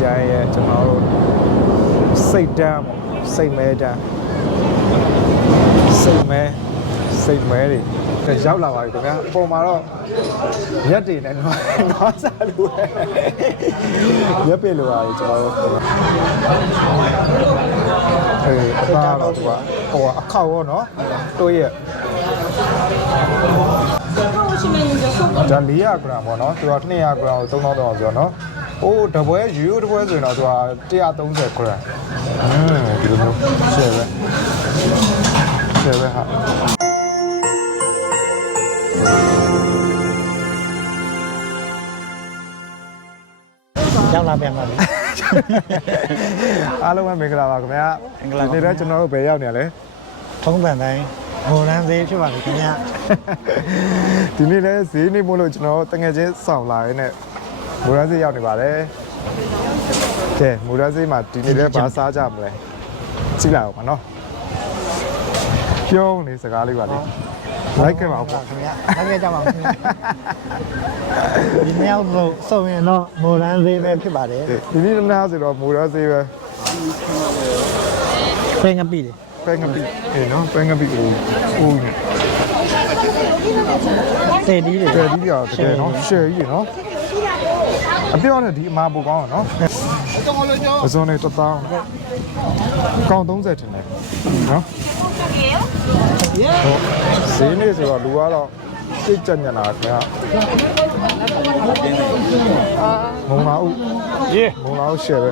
ကျန်းရဲ့ကျွန်တော်တို့စိတ်တန်းပေါ့စိတ်မဲတန်းစိတ်မဲစိတ်မဲတွေကရောက်လာပါပြီခင်ဗျာအပေါ်မှာတော့ရက်တွေနဲ့တော့တော့စားလို့ပဲရက်ပြလို့ရတယ်ကျွန်တော်တို့အေးအသားတော့သူကဟိုအခောက်ရောနော်တို့ရဲ့ဒါ400 gram ပေါ့နော်သူက200 gram ကို3000တော့ဆိုတော့နော် အိုးတပွဲယူတပွဲဆိုရင်တော့သူက130 gram อืมဒီလိုမျိုးရှယ်ပဲရှယ်ပဲဟာရောက်လာပြန်ပါပြီအားလုံးပဲမင်္ဂလာပါခင်ဗျာမင်္ဂလာပါ ဒီနေ့ကျွန်တော်တို့ဘယ်ရောက်နေရလဲထုံးပန်တိုင်းဟိုလန်းသေးဖြစ်ပါလိမ့်ခင်ဗျာဒီနေ့လဲဈေးနေမို့လို့ကျွန်တော်တို့တငယ်ချင်းဆောင်လာရင်းနဲ့ မူရစေးရောက်နေပါတယ်ကဲမူရစေးမှာဒီနေ့လဲဘာစားကြမလဲကြည့်လိုက်အောင်ပါနော်ပြုံးနေစကားလေးပါလေလိုက်ခဲ့ပါဦးခင်ဗျာလိုက်ခဲ့ကြပါဦးခင်ဗျာဒီမြောက်လို့စုံရင်တော့ဟိုလန်းသေးပဲဖြစ်ပါတယ်ဒီနေ့နားဆိုတော့မူရစေးပဲဖိငပိတယ်ပဲငပိအေးနော်ပဲငပိကိုဦးနေစေတီးတယ်တယ်ဒီပြောတကယ်နော်ရှယ်ကြီးနော် အပြောနဲ့ဒီအမာပိုကောင်းရနော်အစုံနဲ့တသောင်းကောင်း30ထင်တယ်နော်ဟုတ်ဈေးနေဆိုတော့လူကတော့စိတ်ကြညနာခင်ဗျာမုံလာဦးယေမုံလာဦးရှယ်ပဲ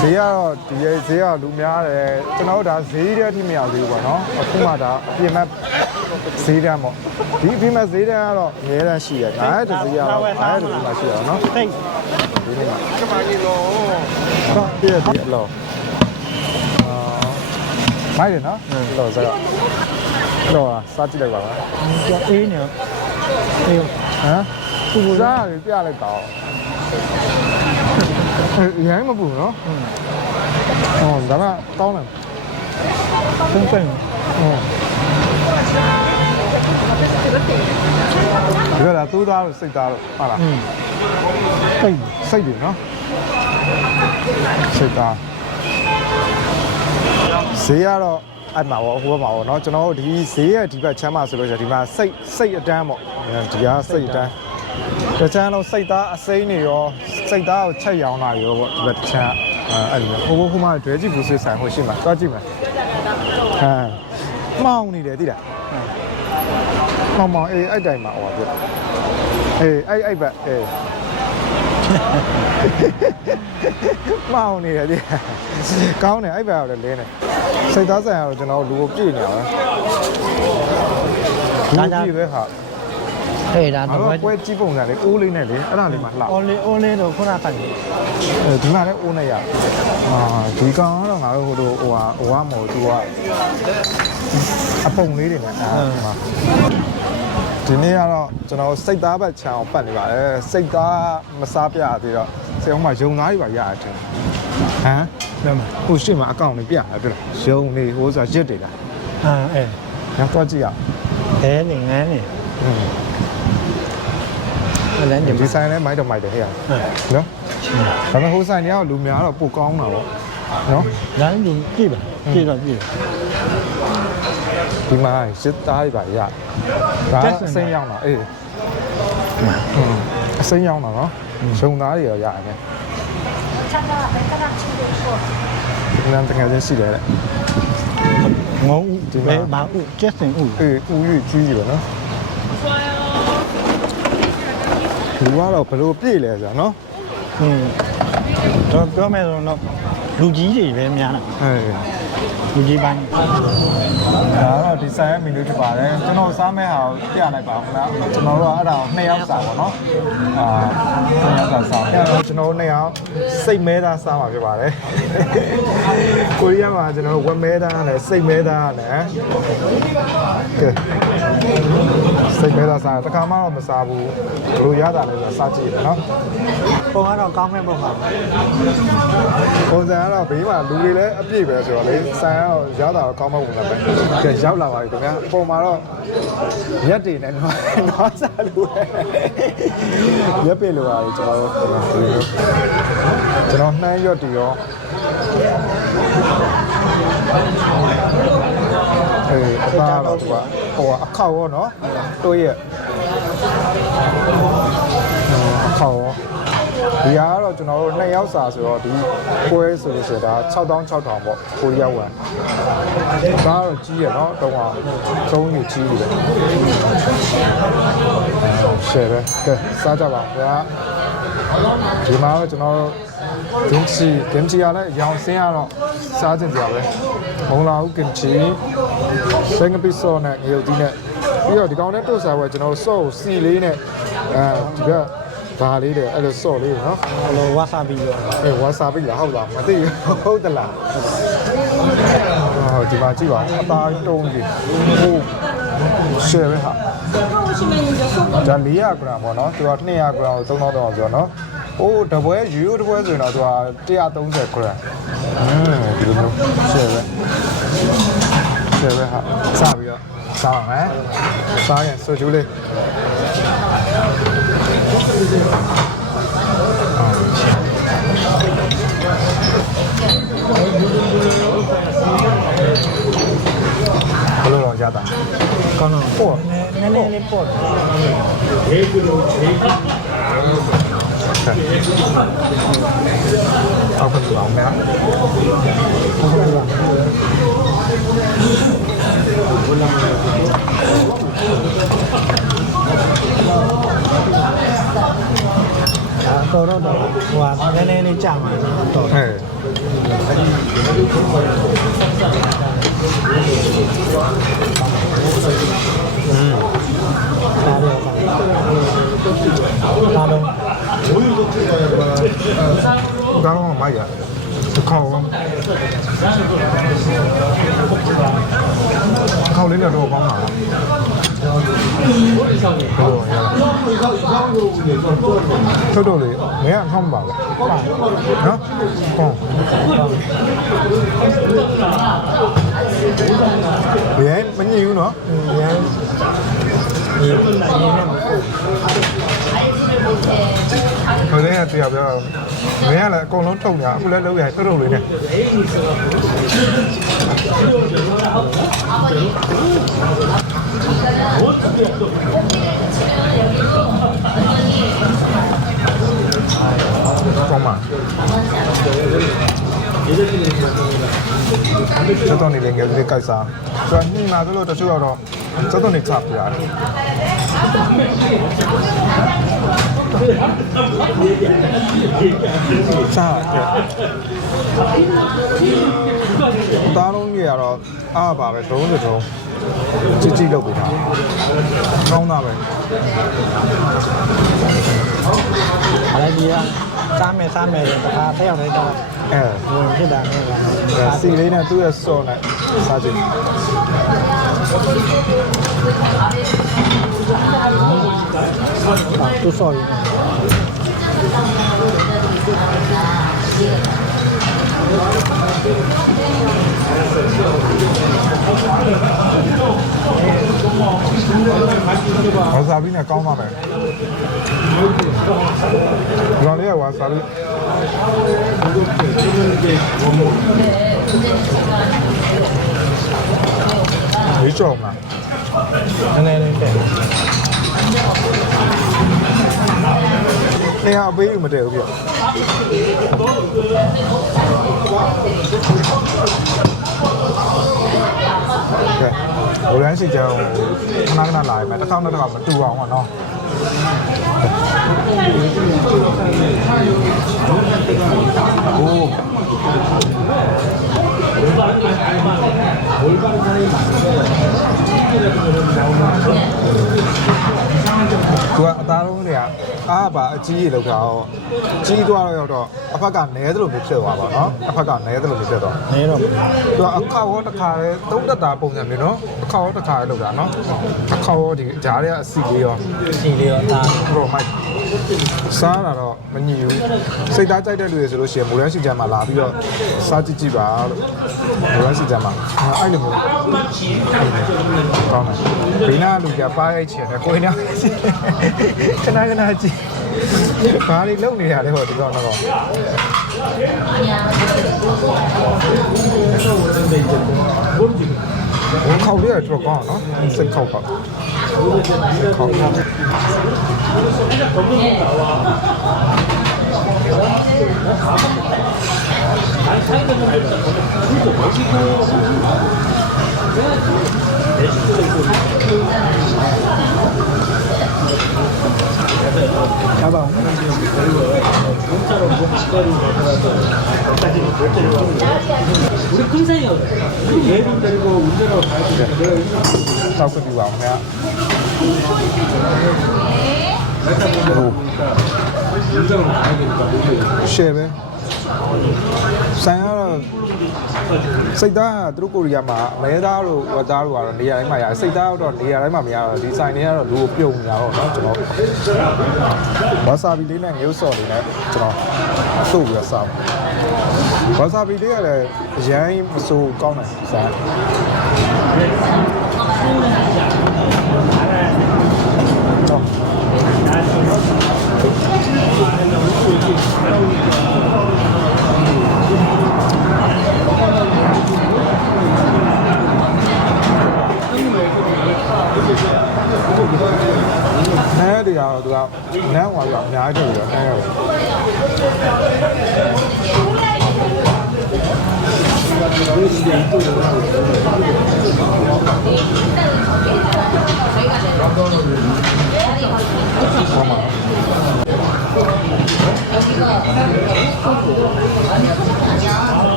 ဈေးကတော့ဒီရဲ့ဈေးကလူများတယ်ကျွန်တော်တို့ဒါဈေးတဲ့အထိမရသေးဘူးပေါ့နော်အခုမှဒါအပြင်မဲ့ ဈေးတန်းပေါ့ဒီအပြင်မဲ့ဈေးတန်းကတော့အများတန်းရှိတယ်ဒါရဲ့တစ်ဈေးကတော့ဒါရဲ့တစ်ဈေးမှရှိရအောင်နော်စိတ်ဒီနေ့မှာကမာကြီးလောဟာပြည့်တယ်လောအာမိုက်တယ်နော်လောစကားလောစားကြည့်လိုက်ပါလားအေးနေအေးဟမ်သူကစားရပြလိုက်တော့အဲရိုင်းမပူနော်ဟောဒါကတောင်းတယ်သုံးပန်ဟုတ် ဒီကလာသူ့သားလို့စိတ်သားလို့ဟုတ်လားอืมစိတ်စိတ်တယ်နော်စိတ်သားဈေးကတော့အဲ့မှာပေါ့ဟိုဘက်မှာပေါ့နော်ကျွန်တော်တို့ဒီဈေးရဲ့ဒီဘက်ချမ်းမှာဆိုလို့ရှိရင်ဒီမှာစိတ်စိတ်အတန်းပေါ့ဒီကစိတ်အတန်းတချမ်းလုံးစိတ်သားအစိမ်းတွေရောစိတ်သားကိုချက်ရောင်းတာရောပေါ့ဒီဘက်ချမ်းအဲ့လိုဟိုဘဟိုမှာဒွဲကြည့်ဘူးဆွေးဆိုင်ဟိုရှိမှာသွားကြည့်မယ်ဟမ်မောင်းနေတယ်သိလား မောင်းမောင်းအေးအဲ့တိုင်မှာဟိုပါပြအေးအဲ့အဲ့ဘက်အေးမောင်းနေတယ်ဒီကောင်းတယ်အဲ့ဘက်ကတော့လင်းတယ်စိတ်သားဆိုင်ကတော့ကျွန်တော်လူကိုပြည့်နေရပါလူပြည့်ပဲဟာဟေးဒါငါတော့တို့ပွဲကြီးပုံစံလေးအိုးလေးနဲ့လေအဲ့ဒါလေးမှလှအော်လေးအော်လေးတော့ခုနကတိုင်အဲဒီမှာလည်းအိုးနဲ့ရအာဒီကောင်ကတော့ငါတို့ဟိုတို့ဟိုဟာဟိုကမို့သူက အပုံလေးတွေနဲ့အာဒီမှာဒီနေ့ကတော့ကျွန်တော်စိတ်သားဘက်ချန်အောင်ပတ်နေပါတယ်စိတ်သားမစားပြရသေးတော့စေအောင်မှယုံသားတွေပါရရတယ်ဟမ်လဲမဟိုရှေ့မှာအကောင့်တွေပြရပြလားရုံနေဟိုဆိုတာရစ်တွေလားအာအဲငါတော့ကြည့်ရအောင်အဲနေငန်းနေလမ်းနေဒီဆိုင်လဲမိုက်တော့မိုက်တယ်ဟဲ့ရနော်ဒါပေမဲ့ဟိုဆိုင်တွေကလူများတော့ပိုကောင်းတာပေါ့နော်လမ်းကြီးကြည့်ပါကြည့်တော့ကြည့် ဒီမှာစစ်သားတွေပါရဒါအစိမ်းရောက်တာအေးအစိမ်းရောက်တာနော်ဇုံသားတွေရောရတယ်ဒီလမ်းတကယ်ချင်းရှိတယ်တဲ့ငုံဦးဒီမဲ့ဘာဦးကျက်စင်ဦးအေးဦးရွကြီးကြီးပဲနော်လူကတော့ဘလို့ပြည့်လဲဆိုတော့နော်อืมတော့ပြောမယ်ဆိုတော့လူကြီးတွေပဲများတာအေး လူကြီးပိုင်းဒါကတော့ဒီဆိုင်ရဲ့မီနူဖြစ်ပါတယ်ကျွန်တော်စားမဲ့ဟာကိုပြလိုက်ပါဦးလားကျွန်တော်တို့ကအဲ့ဒါကိုနှစ်ယောက်စားပါတော့အာနှစ်ယောက်ကစားအဲ့တော့ကျွန်တော်တို့နှစ်ယောက်စိတ်မဲသားစားမှာဖြစ်ပါတယ်ကိုရီးယားမှာကျွန်တော်တို့ဝက်မဲသားနဲ့စိတ်မဲသားနဲ့ကဲ စိတ်မဲသားစားတခါမှတော့မစားဘူးဘယ်လိုရတာလဲဆိုတော့စားကြည့်ရနော်ပုံကတော့ကောင်းမဲ့ပုံပါပုံစံကတော့ဘေးမှာလူတွေလည်းအပြည့်ပဲဆိုတော့လေဆိုင်ကတော့ရောက်တာတော့ကောင်းမှဝင်လာပဲကဲရောက်လာပါပြီခင်ဗျာအပေါ်မှာတော့ရက်တွေနဲ့တော့တော့စားလို့ရက်ပြည့်လိုပါပြီကျွန်တော်တို့ကျွန်ကျွန်တော်နှမ်းရွက်တီရော အေးအသားတော့သူကဟိုအခောက်ရောနော်တွေးရဲ့အခောက်ရောဒီဟာကတော့ကျွန်တော်တို့နှစ်ယောက်စာဆိုတော့ဒီပွဲဆိုလို့ရှိရင်ဒါ6000 6000ပေါ့ကိုရီးယားဝမ်ဒါကတော့ကြီးရနော်တော့ကသုံးနေကြီးပြီပဲရှယ်ပဲကဲစားကြပါဗျာဒီမှာတော့ကျွန်တော်တို့ကင်ချီကင်ချီရလဲရောင်စင်းရတော့စားကြင်ကြပဲ မုံလာဦးကင်ချီစင်ကပီဆောနဲ့ငရုတ်သီးနဲ့ပြီးတော့ဒီကောင်နဲ့တို့စားပွဲကျွန်တော်တို့ဆော့ကိုစီလေးနဲ့အဲဒီကဘာလေးတွေအဲ့လိုဆော့လေးနော်ဟလိုဝါဆာဘီရောအဲဝါဆာပိလားဟုတ်လားမသိဘူးဟုတ်သလားဟောဒီမှာကြည့်ပါအသားတုံးကြီးဟိုရှယ်ပဲဟာဒါ400 g ပေါ့နော်သူက200 g ကို3000တောင်ဆိုတော့နော်အိုးတပွဲယူတပွဲဆိုရင်တော့သူက130 g อืม ဒီလိုမျိုးရှယ်ပဲရှယ်ပဲဟာစပြီးတော့စားအောင်ဟမ်စားရင်ဆိုကျူးလေးဘယ်လိုတော့ရတာကောင်းတော့ဟုတ်နည်းနည်းလေးပေါ့တယ်အောက်ကတူအောင်မယ်ဟုတ်ကဲ့ပါဒါတော့တော့ဟိုဟာနည်းနည်းလေးကြာ မှာတော့ဟဲ့ဒါတော့ဒါတော့ကောင်းအောင်မိုက်ရတစ်ခေါက်အောင်ခေါက်လေးတော့ တော့ကောင်းတာဟုတ်ထုတ်တော့လေမင်းအခေါက်ပါလားနော်ဟောဘယ်မညဘူးနော်ရန်ဒီဒီနဲ့မဟုတ် ခေါင်းလေးကတရားပြောမင်းကလည်းအကုန်လုံးထုတ်ညာအခုလည်းလုံးရထုတ်ထုတ်လေးနဲ့ကောင်းပါစက်တော်နေလေငယ်လေးကိုက်စားဆိုတော့ညင်လာသလိုတချို့တော့စက်တော်နေချပြရတယ် စားတယ်တားလုံးကြီးကတော့အားပါပဲဒုံးစဒုံးကြည့်ကြည့်လုပ်ပေးတာကောင်းတာပဲအဲ့ဒါကြီး ကစားမယ်စားမယ်တခါဖျောက်နေတော့အဲဝင်ဖြစ်တာနဲ့ကဒါစီလေးနဲ့သူ့ရဲ့စော့နဲ့စားကြည့်သူဆော်ရင်း ဝါဆာဘီနဲ့ကောင်းပါမယ်ဒီကောင်လေးကဝါဆာဘီဒီကြောင်လားနည်းနည်းလေးတဲ့နေရာအပေးမတည့်ဘူးပြ ကဲဘိုလန်စီကြောင်ခဏခဏလာရမယ်တစ်ခါနဲ့တစ်ခါမတူအောင်ပါနော်โอ้ သူကအသားလုံးတွေကအားပါအကြီးကြီးလောက်တာရောကြီးသွားတော့ရောက်တော့အဖက်ကနဲသလိုမျိုးဖြစ်သွားပါတော့အဖက်ကနဲသလိုမျိုးဖြစ်သွားနေတော့သူကအခါရောတစ်ခါလဲသုံးသက်တာပုံစံမျိုးနော်အခါရောတစ်ခါလဲလောက်တာနော်အခါရောဒီဂျားတွေကအစီလေးရောစီလေးတော့ဒါဘရောမိုက် စားတာတော့မညစ်ဘူးစိတ်သားကြိုက်တဲ့လူတွေဆိုလို့ရှိရင်မူရန်စီဂျန်မှာလာပြီးတော့စားကြည့်ကြည့်ပါလို့မူရန်စီဂျန်မှာအဲ့လိုမျိုးကောင်းတယ်ဘေးနာလူကပါရိုက်ချင်တယ်ကိုင်းနာခဏခဏကြည့်ဘာလေးလုံနေရလဲဟောဒီကောင်တော့ခေါက်လေးကတော်ကောင်းနော်စိတ်ခေါက်ခေါ 잡아. 공짜로 목시거리 내더라도 여기까지는 절대로 우리 큰 사이가 우리 예금 데리고 운전하러 가야 돼. 照顾你晚饭。 ရှယ်ပဲဆိုင်ကတော့စိတ်သားကသူတို့ကိုရီးယားမှာအမဲသားတို့ဝတ်သားတို့ကတော့နေရာတိုင်းမှာရတယ်စိတ်သားတော့နေရာတိုင်းမှာမရတော့ဒီဆိုင်တွေကတော့လူကိုပြုံနေရတော့เนาะကျွန်တော်ဝါဆာဘီလေးနဲ့ငရုတ်စော်လေးနဲ့ကျွန်တော်စုပ်ပြီးတော့စားဝါဆာဘီလေးကလည်းအရင်မဆိုးကောင်းတယ်ဆို နဲတရားတော့သူကနန်းဝါရအများကြီးတယ်ပြီးတော့နဲရတယ်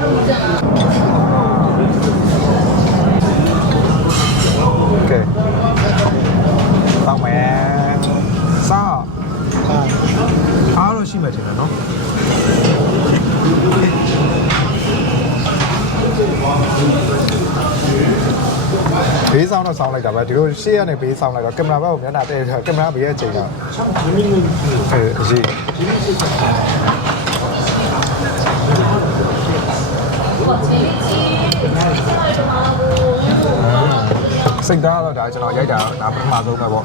โอ မယ်ထင်တယ်နော်ဘေးဆောင်တော့ဆောင်းလိုက်တာပဲဒီလိုရှေ့ကနေဘေးဆောင်လိုက်တော့ကင်မရာဘက်ကိုမျက်နှာတဲ့ကင်မရာဘေးရဲ့အချိန်ကအဲအရေးစိတ်သားတော့ဒါကျွန်တော်ရိုက်တာဒါပထမဆုံးပဲပေါ့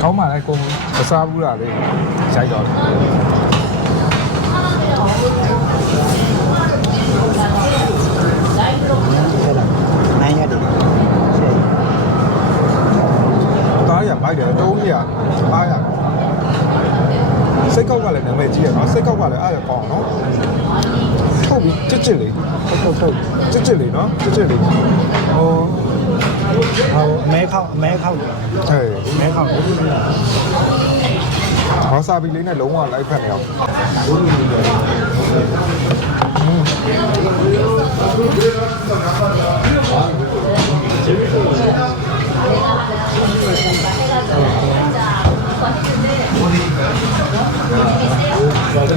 ကောင်းပါလေကိုမစားဘူးလားလေရိုက်တော့နိုင်ရတယ်ရှယ်တားရမိုက်တယ်တုံးရအားရစိတ်ကောက်ကလည်းနာမည်ကြီးရနော်စိတ်ကောက်ကလည်းအားရကောင်းနော်ထုတ်ပြီးချစ်ချစ်လေးထုတ်ထုတ်ချစ်ချစ်လေးနော်ချစ်ချစ်လေးဟို ဟိုအမဲခောက်အမဲခောက်ဟဲ့အမဲခောက်ဝါဆာဘီလေးနဲ့လုံးဝလိုက်ဖက်နေအောင်ရေဘူးမပေးဘူး얘도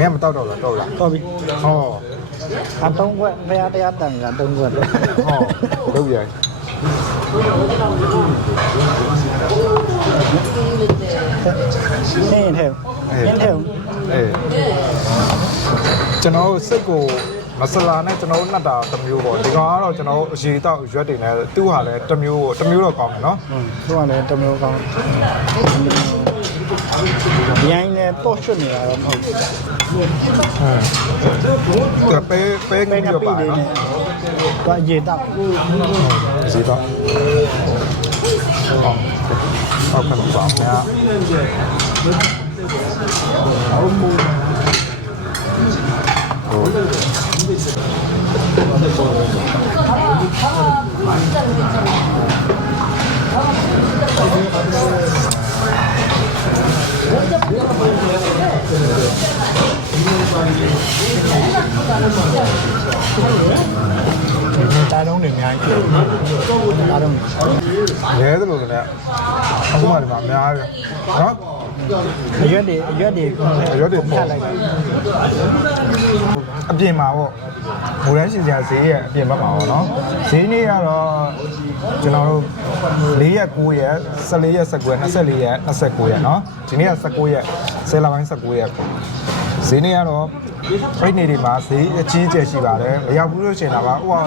မင်းမတောက်တော့လားတော့လားတော့ပြီဟောအတုံးခွက်ဖရားတရားတန်ကအတုံးခွက်ဟောလုပ်ရ နင်းထဲနင်းထဲအေးကျွန်တော်စိတ်ကိုမဆလာနဲ့ကျွန်တော်တို့နှက်တာတစ်မျိုးပေါ့ဒီကောင်ကတော့ကျွန်တော်တို့အရေတောက်ရွက်တွေနဲ့သူ့ဟာလည်းတစ်မျိုးပေါ့တစ်မျိုးတော့ကောင်းတယ်နော်သူကလည်းတမျိုးကောင်းရိုင်းနဲ့တော့ချွတ်နေတာတော့မဟုတ်ဘူးဟမ်ကပဲပဲပဲ ငါကပြပိပါလေးနော်နဲ့တော့ရေတောက်စီတော့ဟောဟုတ်ကဲ့ပါဗျာ တားလုံးတွေအများကြီးတားလုံးရဲသလိုလည်းအခုမှဒီမှာအများကြီးနော်အရွက်တွေအရွက်တွေအရွက်တွေဖြပေါ်တ်လိုက်အပြင်မှာပေါ့မူရန်ရှင်စရာဈေးရဲ့အပြင်ဘက်မှာပေါ့နော်ဈေးနေ့ကတော့ကျွန်တော်တို့၄ရက်9ရက်14ရက်19ရက်24ရက်29ရက်နော်ဒီနေ့က19ရက်10လပိုင်း19ရက် ဈေးနေ့ကတော့ဖိတ်နေတွေမှာဈေးအကြီးကျယ်ရှိပါတယ်မရောက်ဘူးလို့ရှင်တာပါဟိုက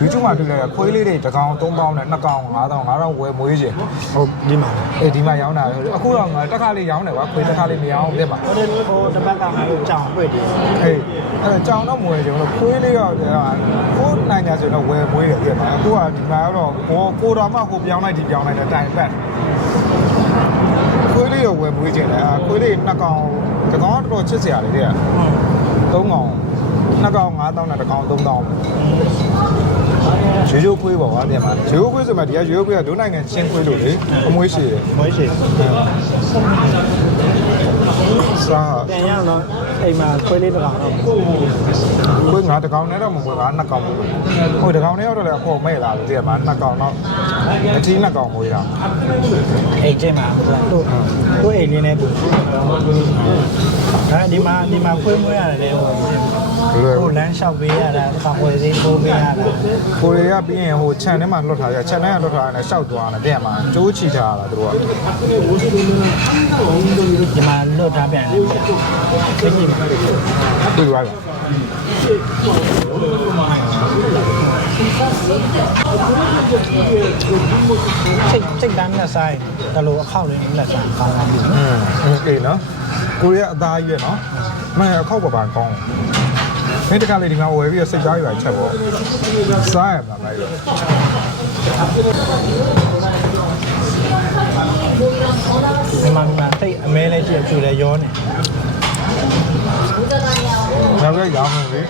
YouTube မှာတွေ့လိုက်တာခွေးလေးတွေတစ်ကောင်3000နဲ့2ကောင်5000 5000ဝယ်မွေးရှင်ဟုတ်ဒီမှာအေးဒီမှာရောင်းတာအခုတော့ငါတက်ခါလေးရောင်းတယ်ကွာခွေးတက်ခါလေးမရောင်းဘူးပြစ်မှာဟိုတဟိုတစ်ပတ်ကငါတို့ကြောင်ဖွင့်တယ်အေးအဲ့ဒါကြောင်တော့မွေးကျွန်တော်ခွေးလေးတော့ကိုယ်နိုင်ငံဆိုတော့ဝယ်မွေးတယ်ပြစ်မှာအခုကဒီမှာတော့ကိုကိုတော်မှကိုပြောင်းလိုက်ဒီပြောင်းလိုက်တဲ့တိုင်ပတ်ခွေးလေးရောဝယ်မွေးခြင်းလဲခွေးလေးနှစ်ကောင် တစ်ကောင်ကတော့ချစ်စရာလေးတဲ့သုံးကောင်နှစ်ကောင်9000နဲ့တစ်ကောင်3000ရေရိုးခွေးပေါ့ကွာပြန်မှာရေရိုးခွေးဆိုမှဒီကရေရိုးခွေးကဒုနိုင်ငံချင်းခွေးလို့လေအမွေးရှိတယ်မွေးရှိ စားပြန်ရအောင်တော့အိမ်မှာခွေးလေးတစ်ကောင်တော့ခွေးငါတစ်ကောင်နဲ့တော့မမွေးငါနှစ်ကောင်မွေးဟိုတစ်ကောင်နဲ့ရောက်တော့လေအဖို့မဲ့လာလို့တည်းမှာနှစ်ကောင်တော့အထီးနှစ်ကောင်မွေးတာအိမ်ချင်းမှာတို့တို့အိမ်လေးနဲ့တူဒါဒီမှာဒီမှာခွေးမွေးရတယ်လေဟိုဒီလို ဟိုလမ်းလျှောက်ပေးရတာပတ်ဝယ်စည်းထိုးပေးရတာ ကိုရီးယားပြီးရင်ဟိုခြံထဲမှာလွတ်ထားရခြံထဲကလွတ်ထားရတယ်ရှောက်သွားတယ်တဲ့မှာကျိုးချီထားတာသူတို့က ဒီမှာလွတ်ထားပြန်တယ်ပြန်သိကြည့်ပါ တွေ့သွားပြီ စိတ်စိတ်တန်းနဲ့ဆိုင်ဒါလိုအခောက်လေးနဲ့ဆိုင်ကောင်းပါပြီ อืมโอเคနော်ကိုရီးယားအသားကြီးရနော်မင်းအခောက်ပပန်ကောင်း မင်းတကလေးဒီမှာဝယ်ပြီးစိတ်သားရွာချက်ပေါ့စားရမှာလိုက်တော့ဒီမှာဒီမှာစိတ်အမဲလေးကြည့်အကျူလဲရောနေနောက်ရရောင်းနေပြီ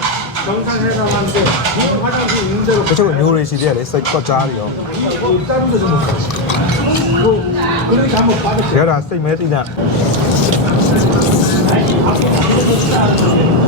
တချို့မျိုးတွေရှိသေးတယ်လေစိတ်ကွက်ကြားပြီးတော့ရတာစိတ်မဲတိနာနောက်ဆုံးတ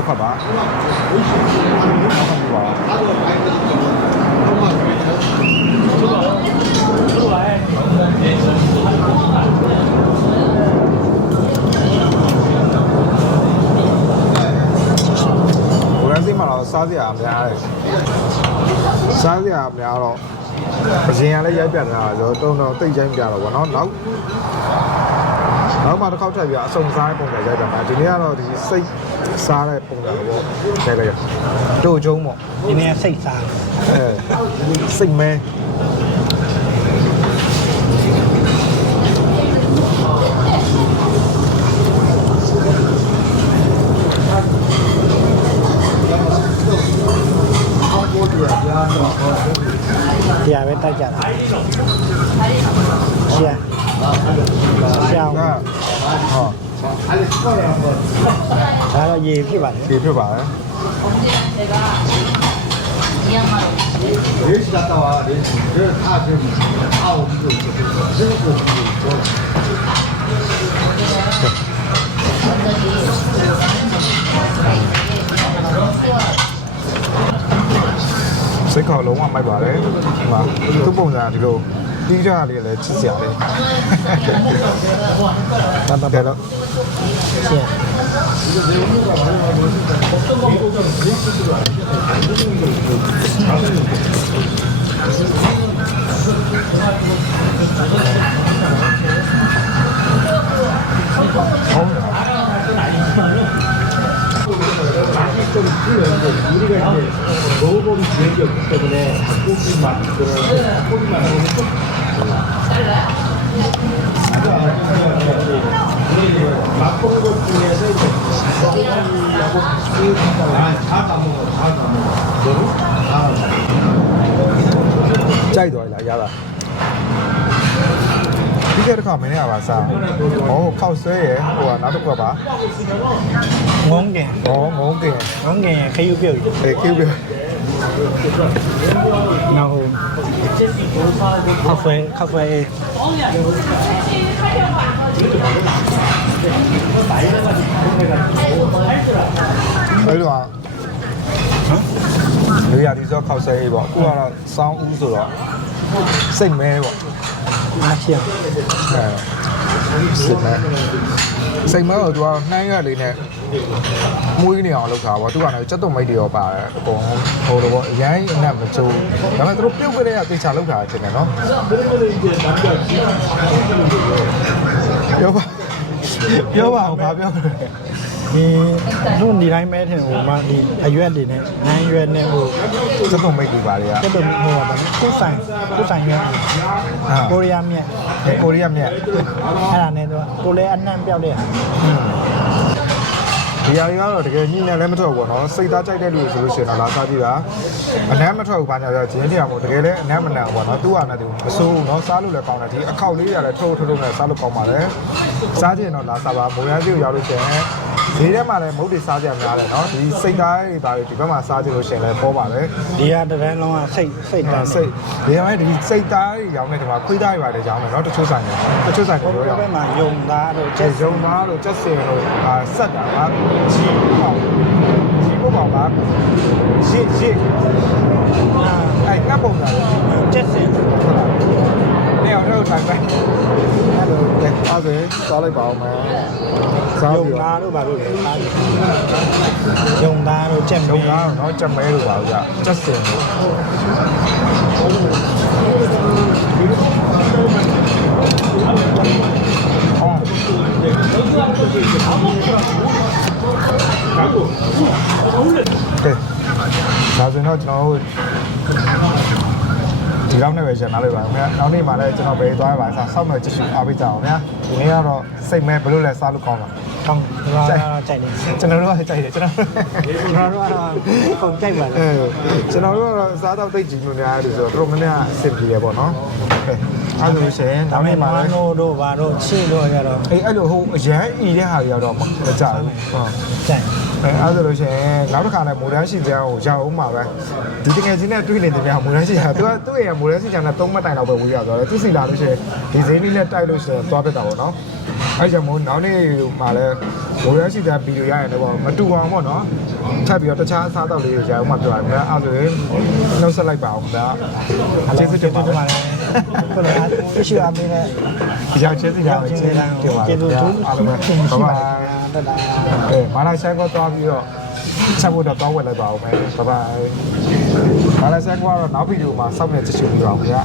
စ်ခါပါနောက်ဆုံးပါ ဘယ်စိမှာတော့စားစရာအများတယ်စားစရာအများတော့အရင်ကလည်းရိုက်ပြတ်နေတာဆိုတော့တုံတော့တိတ်ချိုင်းပြတော့ဗောနော်နောက်နောက်မှတစ်ခေါက်ထပ်ပြီးအစုံစားပုံစံရိုက်ပြမှာဒီနေ့ကတော့ဒီစိတ်စားတဲ့ပုံစံပေါ့ရိုက်လိုက်ရတို့ကျုံပေါ့ဒီနေ့စိတ်စားအဲစိတ်မဲ Dạ bên tay chặt Dạ. Sao Ờ. Đó là gì phía bạn Gì phía bạn 레이스 갔다 စိတ်ခေါ်လုံးဝမိုက်ပါလေဒီမှာသူ့ပုံစံဒီလိုတီးကြလေးလည်းချစ်စရာလေးတတ်တယ်တော့ရှာဟုတ် 좀 틀려요. 우리가 이제 먹어본 기억이 없기 때문에 아, 닭고기 맛, 그런 소리 맛하고는 좀 달라요? 맛보는 것 중에서 이제 소고기하고 다다 먹어, 다다 먹어. 너무 다. 짜이도 아니다, 야다. တာဒီကတစ်ခါမင်းရပါစားဟောခောက်ဆွဲရယ်ဟိုကနောက်တစ်ခါပါငုံကင်ဟောငုံကင်ငုံကင်ခရုပြုတ်အေးကျူပြနောက်ဟိုခောက်ဆွဲခောက်ဆွဲအေးအဲ့လိုอ่ะဟမ်လူရဒီဆိုခောက်ဆဲကြီးပေါ့အခုကတော့စောင်းဦးဆိုတော့စိတ်မဲပေါ့ မချင်အဲစိတ်မဲစိတ်မဲတော့သူကနှမ်းရွက်လေးနဲ့မွေးနေအောင်လုပ်တာပေါ့သူကလည်းစက်တုံမိတ်တွေရောပါတယ်အကုန်ဟိုလိုပေါ့အရင်အနက်မချိုးဒါပေမဲ့သူတို့ပြုတ်ကြတဲ့ကတေချာလုပ်တာချင်းတယ်နော်ပြောပါပြောပါဦးဘာပြောလဲ ဒီတို့ဒီတိုင်းပဲထင်ဟိုမှဒီအရွက်တွေနဲ့နန်းရွက်နဲ့ဟိုစက်တုံမိတ်တွေပါတွေကတက်တော့ဟိုပါကုဆိုင်ကုဆိုင်ရွက်အာကိုရီးယားမြက်ကိုရီးယားမြက်အဲ့ဒါနဲ့တော့ကိုလည်းအနှံ့ပြောက်တဲ့ဟာဒီအရာတွေကတော့တကယ်ညှိနှံလည်းမထွက်ဘူးပေါ့နော်စိတ်သားကြိုက်တဲ့လူဆိုလို့ရှိရင်တော့လာစားကြည့်တာအနမ်းမထွက်ဘူးဘာညာပြောဂျင်းတရားမို့တကယ်လည်းအနမ်းမနံဘူးပေါ့နော်သူ့ဟာနဲ့သူမစိုးဘူးနော်စားလို့လည်းကောင်းတယ်ဒီအခောက်လေးတွေကလည်းထုတ်ထုတ်ထုတ်နဲ့စားလို့ကောင်းပါတယ်စားကြည့်ရင်တော့လာစားပါမုံရမ်းစီကိုရောက်လို့ရှိရင် ဈေးထဲမှာလည်းမုတ်တွေစားကြများတယ်နော်ဒီစိတ်သားတွေဒါတွေဒီဘက်မှာစားကြည့်လို့ရှိရင်လည်းပေါ်ပါတယ်ဒီဟာတစ်တိုင်းလုံးကစိတ်စိတ်တန်းစိတ်ဒီမှာဒီစိတ်သားတွေရောင်းနေဒီမှာခွေးသားတွေပါတယ်ရောင်းတယ်နော်တချို့ဆိုင်တွေတချို့ဆိုင်ကိုတွေဘရောင်းက်မှာယုံသားတို့ကျချက်က်ရုံသားလို့ကျက်စင်လို့အာဆက်တာကကြီးပေါ့ကြီးပေါ့ပါကရစ်ရစ်အဲ့ငါပုံလားချက်စင်နေအောင်တော့ထိုင်ပဲအဲ့လိုလေအားစေစားလိုက်ပါအောင်မယ် စားပြီးတော့ယုံသားတို့ဘာလို့လဲစားတယ်ယုံသားတို့ချက်မဲယုံသားတို့တော့ချက်မဲလို့ပါဗျချက်စင်တို့ကဲဒါဆိုတော့ကျွန်တော်တို့ ဒီလောက်နဲ့ပဲကျန်လာလိုက်ပါခင်ဗျာနောက်နေ့မှလည်းကျွန်တော်ပဲသွားရပါစားဆောက်မဲ့ကြည့်ရှုအားပေးကြအောင်ဗျာဒီနေ့ကတော့စိတ်မဲဘယ်လိုလဲစားလို့ကောင်းလားကောင်းဒါကြိုက်တယ်ကျွန်တော်တို့ကကြိုက်တယ်ကျွန်တော်ကျွန်တော်တို့ကတော့ကုန်ကြိုက်ပါလေအဲကျွန်တော်တို့ကတော့စားတော့တိတ်ကြည့်လို့များတယ်ဆိုတော့တို့မနေ့ကအဆင်ပြေရပေါ့နော် အဲအဲ့လိုဆိုရင်ဒါနောက်ပေနေ့မဲ့မှမာလည်းနိုတို့ဘာတို့ရှေ့တို့ကြတော့အေးအဲ့လိုဟိုအရန်အီတဲ့ဟာတွေကတော့မကြဘူးဟုတ်ကြိုက်အဲအဲ့ဒါလို့ရှိရင်နောက်တစ်ခါလည်းမိုဒန်ရှိကြအောင်ရအောင်ပါပဲဒီတကယ်ချင်းနဲ့တွေ့နေတယ်များမိုဒန်ရှိကြသူကသူ့ရဲ့မိုဒန်ရှိကြနဲ့၃မှတ်တိုင်လောက်ပဲဝေးရသွားတယ်သူစီလာလို့ရှိရင်ဒီဇိမ်းလေးနဲ့တိုက်လို့ရှိရင်သွားပြတ်တာပေါ့နော် အဲ့ကြောင့်မို့နောက်နေ့မှလည်းမိုဒန်ရှိကြဗီဒီယိုရရင်လည်းပေါ့မတူအောင်ပေါ့နော်ထပ်ပြီးတော့တခြားအစားအသောက်လေးတွေရအောင်မှပြောရမယ်အဲ့ဒါဆိုရင်နှုတ်ဆက်လိုက်ပါအောင်ဗျာကျေးဇူးတင်ပါပါပါလေခုနကရှိအမင်းနဲ့ဒီကြောင့်ကျေးဇူးကြပါကျေးဇူးတင်ပါကျေးဇူးတူးအားလုံးပဲရှိဘိုင်ပါဘိုင်တတာအဲမာလာဆိုင်ကောသွားပြီးတော့ဆက်ဖို့တော့တောင်းဝယ်လိုက်ပါဦးမယ်ဘိုင်ဘိုင်မာလာဆိုင်ကောကတော့နောက်ဗီဒီယိုမှာစောင့်နေကြည့်ရှုပြီးပါဦးခင်ဗျာ